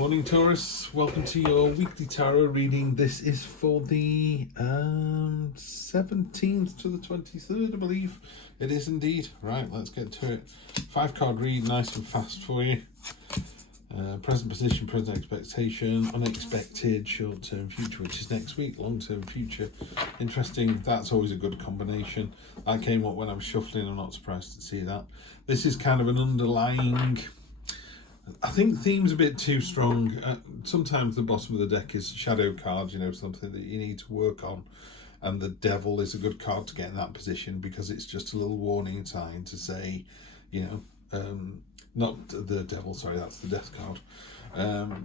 Morning, Taurus. Welcome to your weekly tarot reading. This is for the 17th to the 23rd, I believe. It is indeed. Right, let's get to it. 5-card read, nice and fast for you. Present position, present expectation, unexpected, short-term future, which is next week, long-term future. Interesting, that's always a good combination. That came up when I was shuffling, I'm not surprised to see that. This is kind of an underlying... I think theme's a bit too strong. Sometimes the bottom of the deck is shadow cards, something that you need to work on. And the devil is a good card to get in that position because it's just a little warning sign to say, not the devil, sorry, that's the death card.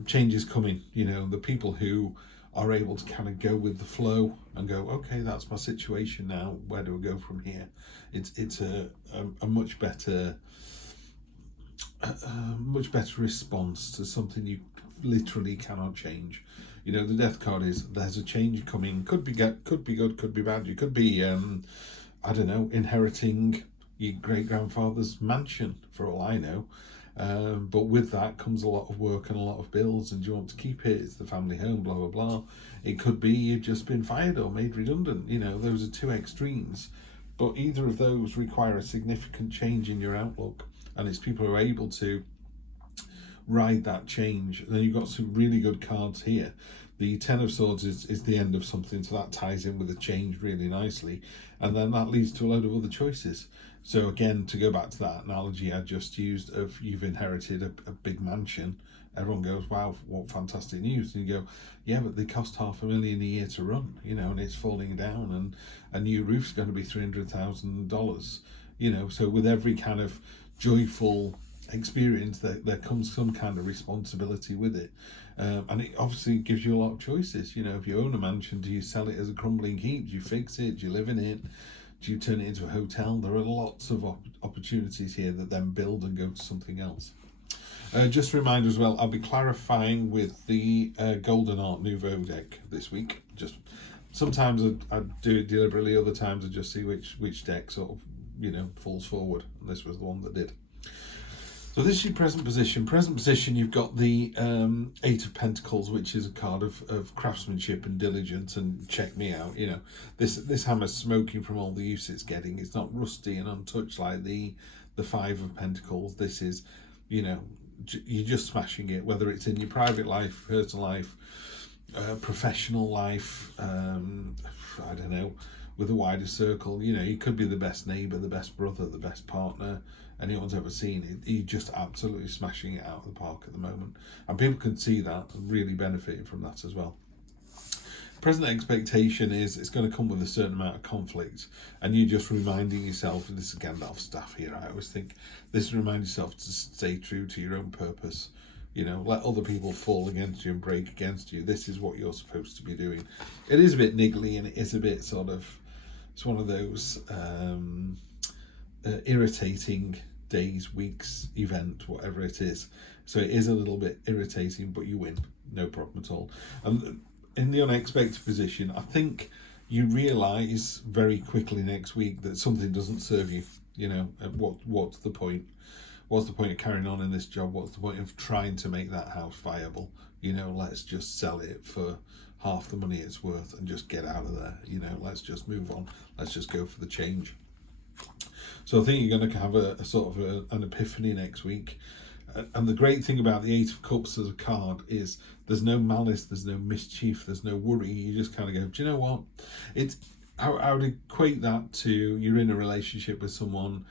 Change is coming, the people who are able to kind of go with the flow and go, okay, that's my situation now. Where do we go from here? It's a much better... much better response to something you literally cannot change. The death card is there's a change coming. Could be good, could be bad. You could be inheriting your great-grandfather's mansion for all I know, but with that comes a lot of work and a lot of bills, and do you want to keep it? It's the family home, blah blah blah. It could be you've just been fired or made redundant. Those are two extremes, but either of those require a significant change in your outlook. And it's people who are able to ride that change. And then you've got some really good cards here. The Ten of Swords is the end of something, so that ties in with the change really nicely. And then that leads to a load of other choices. So again, to go back to that analogy I just used of you've inherited a big mansion, everyone goes, wow, what fantastic news. And you go, yeah, but they cost $500,000 a year to run, and it's falling down, and a new roof's going to be $300,000, so with every kind of joyful experience there comes some kind of responsibility with it, and it obviously gives you a lot of choices. If you own a mansion, do you sell it as a crumbling heap? Do you fix it? Do you live in it? Do you turn it into a hotel? There are lots of opportunities here that then build and go to something else. Just a reminder as well, I'll be clarifying with the Golden Art Nouveau deck this week. Just sometimes I do it deliberately, other times I just see which deck sort of falls forward, and this was the one that did. So this is your present position. Present position, you've got the 8 of Pentacles, which is a card of craftsmanship and diligence and check me out. This hammer's smoking from all the use it's getting. It's not rusty and untouched like the 5 of Pentacles. This is, you're just smashing it, whether it's in your private life, personal life, professional life, I don't know, with a wider circle. You could be the best neighbour, the best brother, the best partner anyone's ever seen. You're just absolutely smashing it out of the park at the moment, and people can see that and really benefiting from that as well. Present expectation is it's going to come with a certain amount of conflict, and you're just reminding yourself, and this is again off staff here, I always think this remind yourself to stay true to your own purpose. Let other people fall against you and break against you. This is what you're supposed to be doing. It is a bit niggly, and it is a bit sort of, it's one of those irritating days, weeks, event, whatever it is. So it is a little bit irritating, but you win, no problem at all. And in the unexpected position, I think you realise very quickly next week that something doesn't serve you. What's the point? What's the point of carrying on in this job? What's the point of trying to make that house viable? Let's just sell it for half the money it's worth and just get out of there. Let's just move on. Let's just go for the change. So I think you're going to have a sort of an epiphany next week. And the great thing about the 8 of Cups as a card is there's no malice, there's no mischief, there's no worry. You just kind of go, do you know what? I would equate that to you're in a relationship with someone,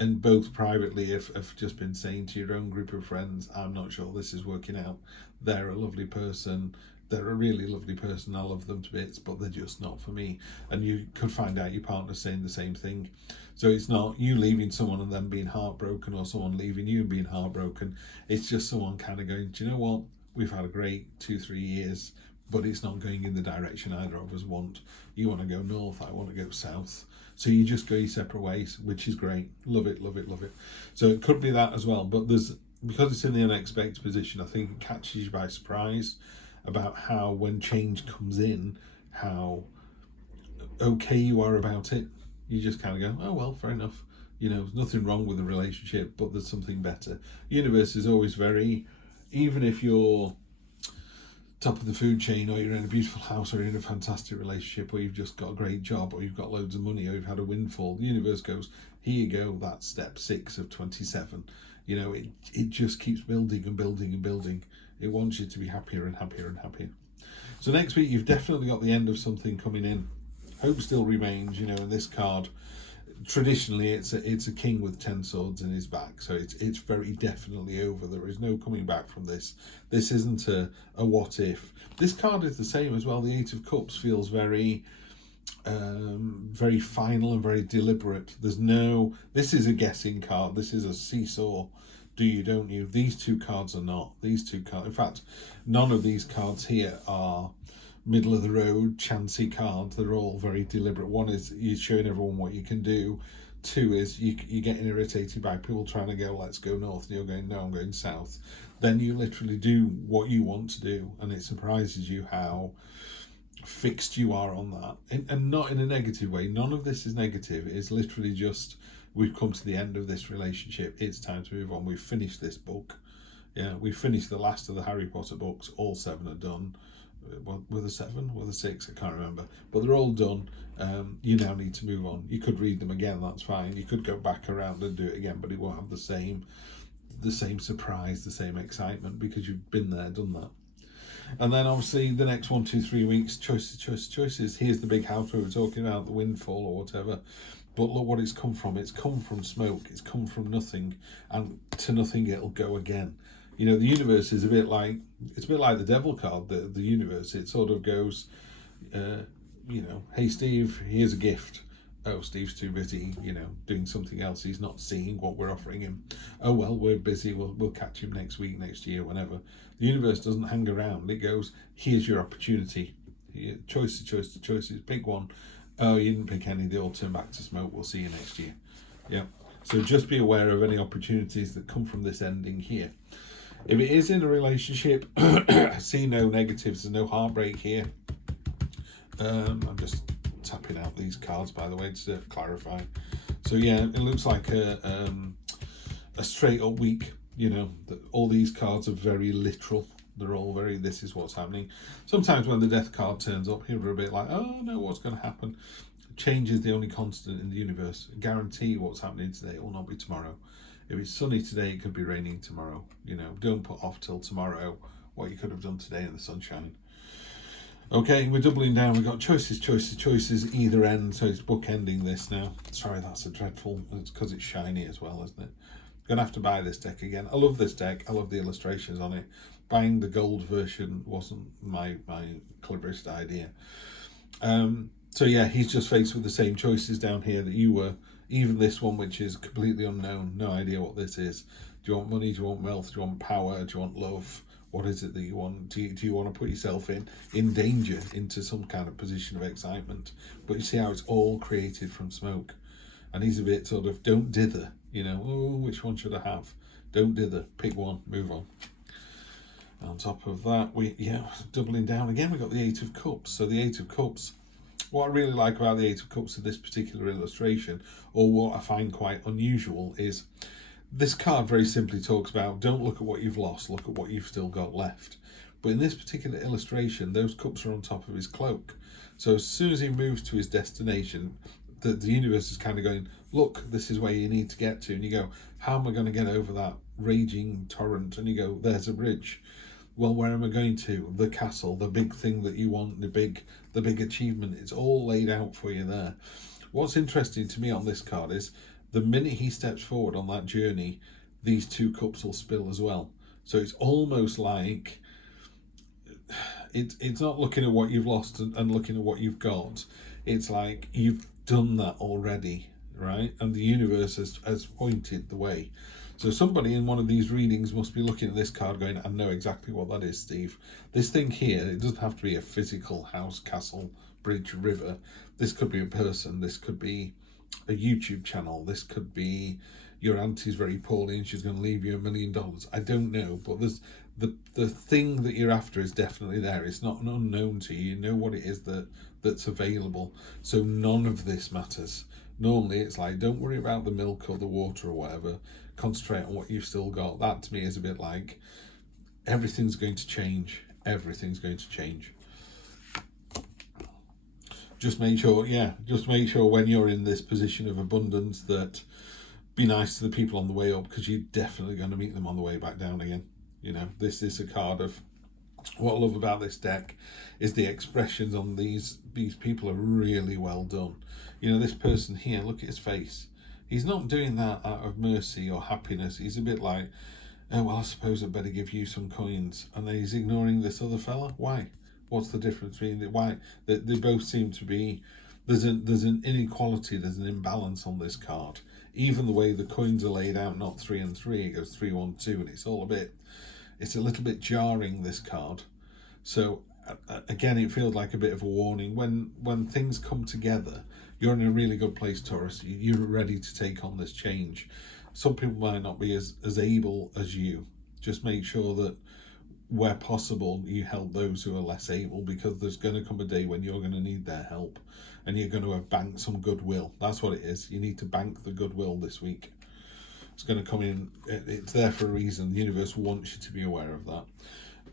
and both privately have just been saying to your own group of friends, I'm not sure this is working out. They're a lovely person. They're a really lovely person. I love them to bits, but they're just not for me. And you could find out your partner saying the same thing. So it's not you leaving someone and then being heartbroken, or someone leaving you and being heartbroken. It's just someone kind of going, do you know what? We've had a great 2-3 years, but it's not going in the direction either of us want. You want to go north, I want to go south. So you just go your separate ways, which is great. Love it, love it, love it. So it could be that as well. But because it's in the unexpected position, I think it catches you by surprise about how when change comes in, how okay you are about it. You just kind of go, oh, well, fair enough. There's nothing wrong with the relationship, but there's something better. Universe is always very, even if you're top of the food chain, or you're in a beautiful house, or you're in a fantastic relationship, or you've just got a great job, or you've got loads of money, or you've had a windfall. The universe goes, here you go, that's step 6 of 27. You know, it just keeps building and building and building. It wants you to be happier and happier and happier. So next week, you've definitely got the end of something coming in. Hope still remains, you know, in this card. Traditionally, it's a king with 10 swords in his back, so it's very definitely over. There is no coming back from this. This isn't a what if. This card is the same as well. The 8 of Cups feels very very final and very deliberate. There's no, this is a guessing card. This is a seesaw. Do you, don't you? These two cards are not. These two cards, in fact, none of these cards here are middle of the road chancy cards. They're all very deliberate. One is you're showing everyone what you can do. 2 is you're getting irritated by people trying to go, let's go north, and you're going, no, I'm going south. Then you literally do what you want to do, and it surprises you how fixed you are on that, and not in a negative way. None of this is negative. It's literally just, we've come to the end of this relationship, it's time to move on. We've finished this book. Yeah, we've finished the last of the Harry Potter books. All 7 are done. Were the 7? Were the 6? I can't remember. But they're all done. You now need to move on. You could read them again, that's fine. You could go back around and do it again, but it won't have the same surprise, the same excitement, because you've been there, done that. And then obviously the next 1, 2, 3 weeks, choices. Here's the big house we were talking about, the windfall or whatever. But look what it's come from. It's come from smoke. It's come from nothing, and to nothing it'll go again. You know, the universe is a bit like the devil card, the universe. It sort of goes, you know, hey Steve, here's a gift. Oh, Steve's too busy, you know, doing something else. He's not seeing what we're offering him. Oh, well, we're busy. We'll catch him next week, next year, whenever. The universe doesn't hang around. It goes, here's your opportunity. Choices. Pick one. Oh, you didn't pick any. They all turn back to smoke. We'll see you next year. Yeah. So just be aware of any opportunities that come from this ending here. If it is in a relationship, I see no negatives. There's no heartbreak here. I'm just tapping out these cards, by the way, to clarify. So yeah, it looks like a straight up week. You know, all these cards are very literal. They're all very, this is what's happening. Sometimes when the death card turns up, you're a bit like, oh no, what's going to happen? Change is the only constant in the universe. Guarantee what's happening today will not be tomorrow. If it's sunny today, it could be raining tomorrow. You know, don't put off till tomorrow what you could have done today in the sunshine. Okay, we're doubling down. We've got choices, either end. So it's bookending this now. Sorry, that's a dreadful, it's because it's shiny as well, isn't it? Going to have to buy this deck again. I love this deck. I love the illustrations on it. Buying the gold version wasn't my cleverest idea. So yeah, he's just faced with the same choices down here that you were. Even this one, which is completely unknown. No idea what this is. Do you want money? Do you want wealth? Do you want power? Do you want love? What is it that you want? Do you want to put yourself in danger, into some kind of position of excitement? But you see how it's all created from smoke. And he's a bit sort of, don't dither, you know, oh, which one should I have? Don't dither, pick one, move on. On top of that, doubling down again, we got the 8 of Cups. So the 8 of Cups, what I really like about the 8 of Cups in this particular illustration, or what I find quite unusual, is this card very simply talks about, don't look at what you've lost, look at what you've still got left. But in this particular illustration, those cups are on top of his cloak. So as soon as he moves to his destination, the universe is kind of going, look, this is where you need to get to. And you go, how am I going to get over that raging torrent? And you go, there's a bridge. Well, where am I going to? The castle, the big thing that you want, the big achievement. It's all laid out for you there. What's interesting to me on this card is the minute he steps forward on that journey, these 2 cups will spill as well. So it's almost like it's not looking at what you've lost and looking at what you've got. It's like you've done that already, right? And the universe has pointed the way. So somebody in one of these readings must be looking at this card going, I know exactly what that is, Steve. This thing here, it doesn't have to be a physical house, castle, bridge, river. This could be a person. This could be a YouTube channel. This could be your auntie's very poorly and she's going to leave you $1 million. I don't know, but there's the thing that you're after is definitely there. It's not an unknown to you. You know what it is that's available. So none of this matters. Normally it's like, don't worry about the milk or the water or whatever. Concentrate on what you've still got. That to me is a bit like, everything's going to change. everything's going to change. Just make sure, when you're in this position of abundance, that be nice to the people on the way up, because you're definitely going to meet them on the way back down again. You know, this is a card of, what I love about this deck is the expressions on these people are really well done. You know, this person here, look at his face. He's not doing that out of mercy or happiness. He's a bit like, oh, well, I suppose I'd better give you some coins. And then he's ignoring this other fella. Why? What's the difference between why? They both seem to be, there's an inequality, there's an imbalance on this card. Even the way the coins are laid out, not 3 and 3, it goes 3, 1, 2, and it's a little bit jarring, this card. So again, it feels like a bit of a warning. When things come together, you're in a really good place, Taurus. You're ready to take on this change. Some people might not be as able as you. Just make sure that where possible, you help those who are less able, because there's going to come a day when you're going to need their help, and you're going to have banked some goodwill. That's what it is. You need to bank the goodwill this week. It's going to come in. It's there for a reason. The universe wants you to be aware of that.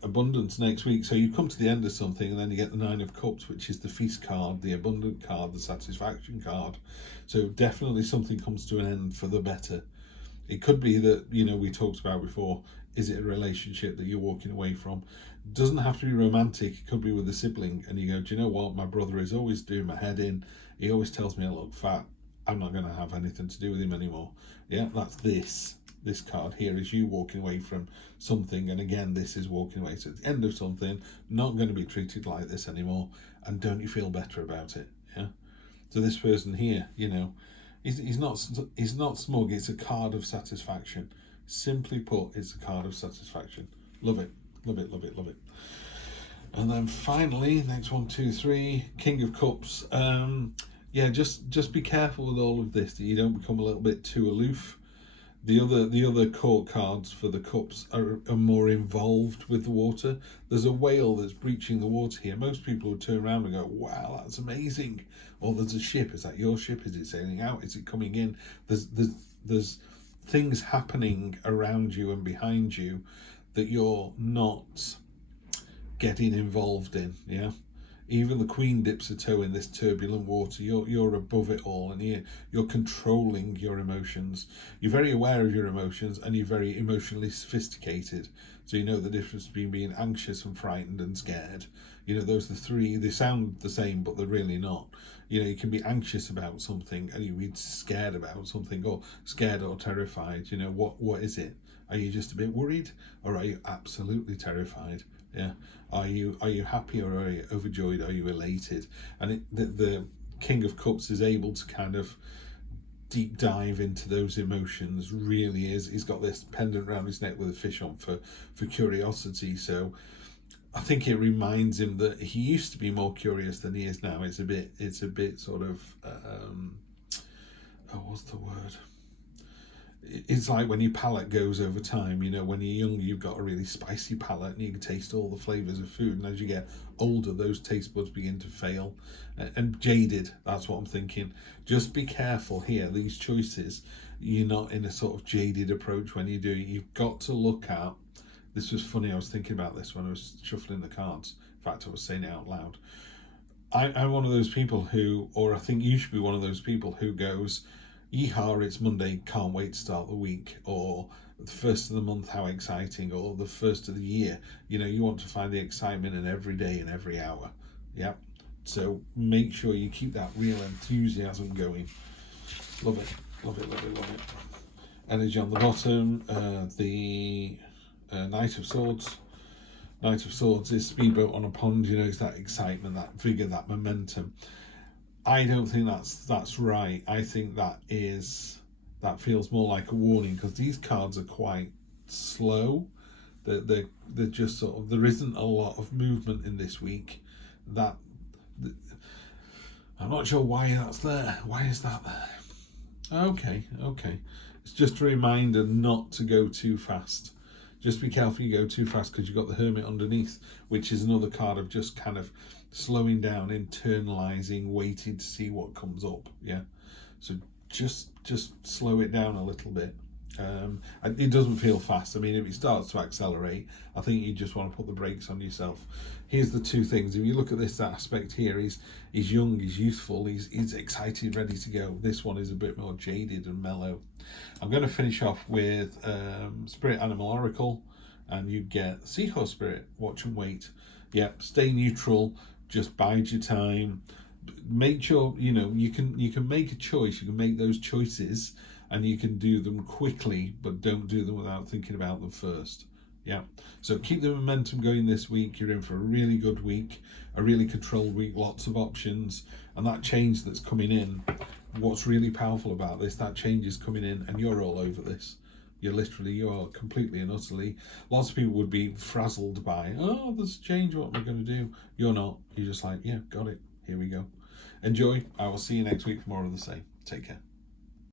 Abundance next week. So you come to the end of something, and then you get the 9 of Cups, which is the feast card, the abundant card, the satisfaction card. So definitely something comes to an end for the better. It could be that, you know, we talked about before, is it a relationship that you're walking away from? It doesn't have to be romantic. It could be with a sibling, and you go, do you know what? My brother is always doing my head in. He always tells me I look fat. I'm not going to have anything to do with him anymore. Yeah, that's this. This card here is you walking away from something, and again, this is walking away. So it's the end of something, not going to be treated like this anymore, and don't you feel better about it? Yeah. So this person here, you know, he's not smug. It's a card of satisfaction. Simply put, it's a card of satisfaction. Love it, love it, love it, love it. And then finally, next 1, 2, 3, King of Cups. Yeah, just be careful with all of this, that you don't become a little bit too aloof. The other court cards for the cups are more involved with the water. There's a whale that's breaching the water here. Most people would turn around and go, wow, that's amazing. Or there's a ship. Is that your ship? Is it sailing out? Is it coming in? There's things happening around you and behind you that you're not getting involved in. Yeah. Even the Queen dips a toe in this turbulent water. You're above it all, and you're controlling your emotions. You're very aware of your emotions, and you're very emotionally sophisticated. So you know the difference between being anxious and frightened and scared. You know, those are the three. They sound the same, but they're really not. You know, you can be anxious about something, and you be scared about something, or scared or terrified. You know, what is it? Are you just a bit worried, or are you absolutely terrified? Yeah. Are you happy, or are you overjoyed? Are you elated? And the King of Cups is able to kind of deep dive into those emotions. Really is. He's got this pendant around his neck with a fish on for curiosity. So I think it reminds him that he used to be more curious than he is now. It's a bit sort of what's the word? It's like when your palate goes over time. You know, when you're young, you've got a really spicy palate and you can taste all the flavours of food. And as you get older, those taste buds begin to fail. And jaded, that's what I'm thinking. Just be careful here, these choices. You're not in a sort of jaded approach when you do it. You've got to look at, this was funny, I was thinking about this when I was shuffling the cards. In fact, I was saying it out loud. I'm one of those people who, or I think you should be one of those people who goes, yeehaw, it's Monday, can't wait to start the week, or the first of the month, how exciting, or the first of the year. You know, you want to find the excitement in every day and every hour. Yeah. So make sure you keep that real enthusiasm going. Love it, love it, love it, love it. Energy on the bottom, the Knight of Swords. Knight of Swords is speedboat on a pond. You know, it's that excitement, that vigor, that momentum. I don't think that's right. I think that feels more like a warning, because these cards are quite slow. They're just sort of, there isn't a lot of movement in this week. I'm not sure why that's there. Why is that there? Okay. It's just a reminder not to go too fast. Just be careful you go too fast, because you've got the Hermit underneath, which is another card of just kind of slowing down, internalizing, waiting to see what comes up. Yeah. So just slow it down a little bit. And it doesn't feel fast. I mean, if it starts to accelerate, I think you just want to put the brakes on yourself. Here's the two things. If you look at this aspect here, he's young, he's youthful, he's excited, ready to go. This one is a bit more jaded and mellow. I'm going to finish off with Spirit Animal Oracle, and you get Seahorse Spirit, Watch and Wait. Yep, stay neutral, just bide your time. Make sure, you know, you can make a choice, you can make those choices, and you can do them quickly, but don't do them without thinking about them first. Yeah, so keep the momentum going this week. You're in for a really good week, a really controlled week, lots of options, and that change that's coming in, what's really powerful about this, that change is coming in and you're all over this. You're completely and utterly, lots of people would be frazzled by, oh, there's a change, what am I going to do? You're not. You're just like, yeah, got it, here we go. Enjoy. I will see you next week for more of the same. Take care.